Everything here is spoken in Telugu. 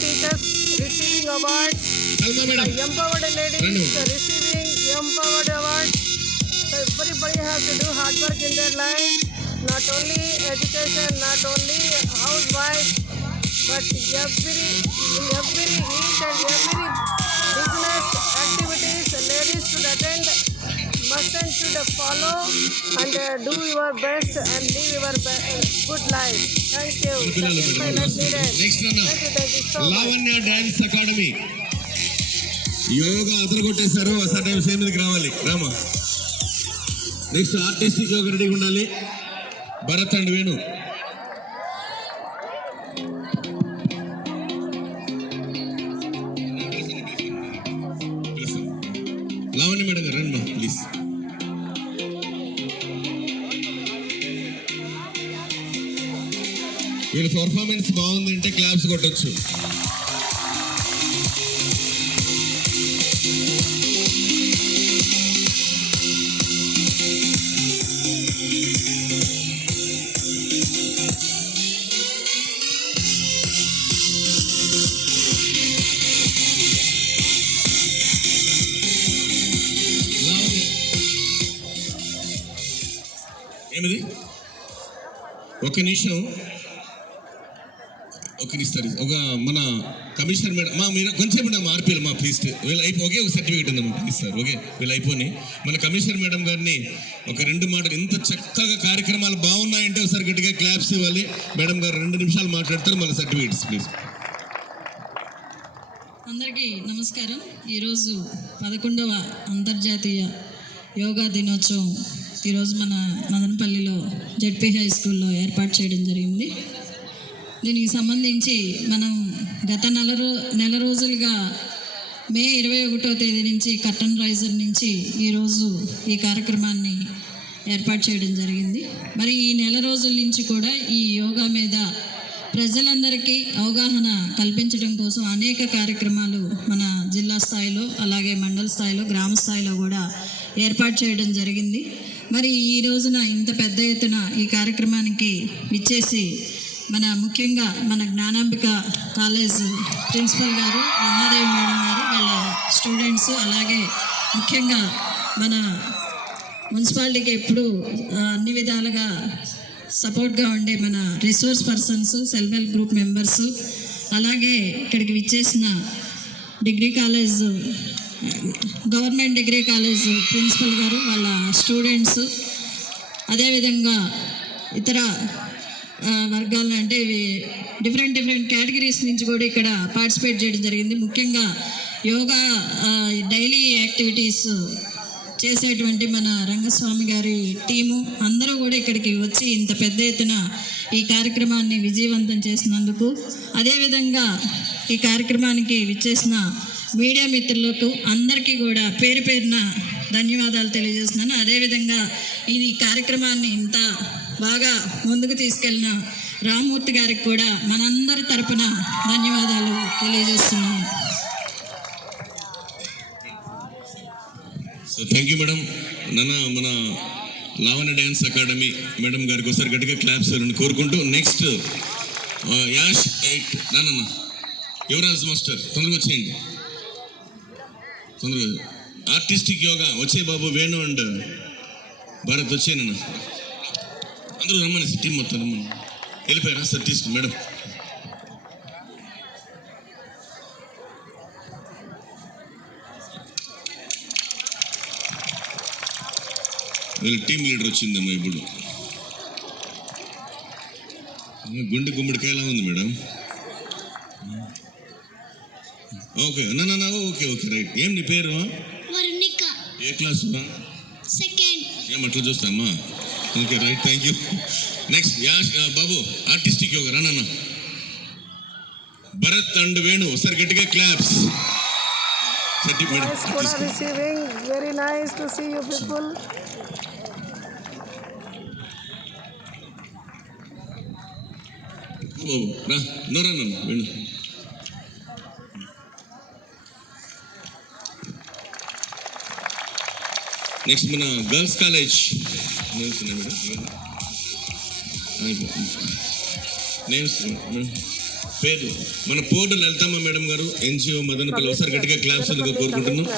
teachers receiving awards. Empowered ladies receiving empowered awards. So everybody has to do hard work in their life. Not only education, not only housewives, but each and every business activities ladies should attend, must and should follow, and do your best and live your good life. Thank you. Next one, Lavanya Dance Academy. Yoga అదరు కొట్టేశారు. ఒకసారి సేమ్ మీదకి రావాలి. రామా. నెక్స్ట్ ఆర్టిస్టిక్ యోగా రెడీగా ఉండాలి. భరత్ అండ్ వేణు. లావణ్య మేడం గారు రండి మా ప్లీజ్. వీళ్ళ పర్ఫార్మెన్స్ బాగుంది అంటే క్లాప్స్ కొట్టొచ్చు. ఏమిది ఒక నిమిషం ఒక మన కమిషనర్ మేడం మీరు కొంచెం ఆర్పీఎల్ మా ప్లీజ్ వీళ్ళు ఒకే ఒక సర్టిఫికేట్ ఉందమ్మా ప్లీజ్ సార్. ఓకే వీళ్ళు అయిపోయి మన కమిషనర్ మేడం గారిని ఒక 2 మాటలు ఇంత చక్కగా కార్యక్రమాలు బాగున్నాయంటే ఒకసారి గట్టిగా క్లాప్స్ ఇవ్వాలి. మేడం గారు 2 నిమిషాలు మాట్లాడతారు. మన సర్టిఫికేట్స్ ప్లీజ్. అందరికీ నమస్కారం. ఈరోజు 11వ అంతర్జాతీయ యోగా దినోత్సవం ఈరోజు మన మదనపల్లిలో జెడ్పీ హై స్కూల్లో ఏర్పాటు చేయడం జరిగింది. దీనికి సంబంధించి మనం గత నెల రోజులుగా మే 21వ తేదీ నుంచి కర్టన్ రైజర్ నుంచి ఈరోజు ఈ కార్యక్రమాన్ని ఏర్పాటు చేయడం జరిగింది. మరి ఈ నెల రోజుల నుంచి కూడా ఈ యోగా మీద ప్రజలందరికీ అవగాహన కల్పించడం కోసం అనేక కార్యక్రమాలు మన జిల్లా స్థాయిలో అలాగే మండల స్థాయిలో గ్రామ స్థాయిలో కూడా ఏర్పాటు చేయడం జరిగింది. మరి ఈ రోజున ఇంత పెద్ద ఎత్తున ఈ కార్యక్రమానికి విచ్చేసి ముఖ్యంగా మన జ్ఞానాంబిక కాలేజ్ ప్రిన్సిపల్ గారు రమాదేవి మేడం గారు వాళ్ళ స్టూడెంట్స్ అలాగే ముఖ్యంగా మన మున్సిపాలిటీకి ఎప్పుడు అన్ని విధాలుగా సపోర్ట్గా ఉండే మన resource persons self help group members అలాగే ఇక్కడికి విచ్చేసిన గవర్నమెంట్ డిగ్రీ కాలేజ్ ప్రిన్సిపల్ గారు వాళ్ళ స్టూడెంట్స్ అదేవిధంగా ఇతర వర్గాలను అంటే డిఫరెంట్ కేటగిరీస్ నుంచి కూడా ఇక్కడ పార్టిసిపేట్ చేయడం జరిగింది. ముఖ్యంగా యోగా డైలీ యాక్టివిటీస్ చేసేటువంటి మన రంగస్వామి గారి టీము అందరూ కూడా ఇక్కడికి వచ్చి ఇంత పెద్ద ఎత్తున ఈ కార్యక్రమాన్ని విజయవంతం చేసినందుకు, అదేవిధంగా ఈ కార్యక్రమానికి విచ్చేసిన మీడియా మిత్రులకు అందరికీ కూడా పేరు పేరున ధన్యవాదాలు తెలియజేస్తున్నాను. అదేవిధంగా ఈ కార్యక్రమాన్ని ఇంత బాగా ముందుకు తీసుకెళ్ళిన రామ్మూర్తి గారికి కూడా మనందరి తరపున ధన్యవాదాలు తెలియజేస్తున్నాను. So thank you madam. మన లావణ్య డ్యాన్స్ అకాడమీ మేడం గారికి ఒకసారి గట్టిగా క్లాప్స్ కోరుకుంటూ నెక్స్ట్ యాష్ 8 నాన్న యువరాజ్ మాస్టర్ తొందరగా వచ్చేయండి. తొందరగా ఆర్టిస్టిక్ యోగా వచ్చే బాబు వేణు అండ్ భారత్ వచ్చేయనన్న అందరూ రమ్మని టీం మొత్తం రమ్మని వెళ్ళిపోయారా సార్ తీసుకు మేడం. వీళ్ళ టీం లీడర్ వచ్చిందమ్మా ఇప్పుడు. గుండె గుమ్మడికాయలా ఉంది మేడం. ఓకే అన్న ఓకే రైట్. ఏం నీ పేరు? ఏ క్లాసు? సెకండ్. ఏం అట్లా చూస్తామ్మా? Okay right thank you. Next Yash Babu artistic yoga రానన్న భరత్ అండ్ వేణు ఒకసారి గట్టిగా claps. Very nice to see you people. బాబు రా నోరన్న వేణు. నెక్స్ట్ మన గర్ల్స్ కాలేజ్ నేమ్స్ మేడం. పేరు మన పోర్డు లలితమ్మ మేడం గారు, ఎన్జిఓ మదనపల్లి. ఒకసారి గట్టిగా క్లాప్స్ కోరుకుంటున్నాం.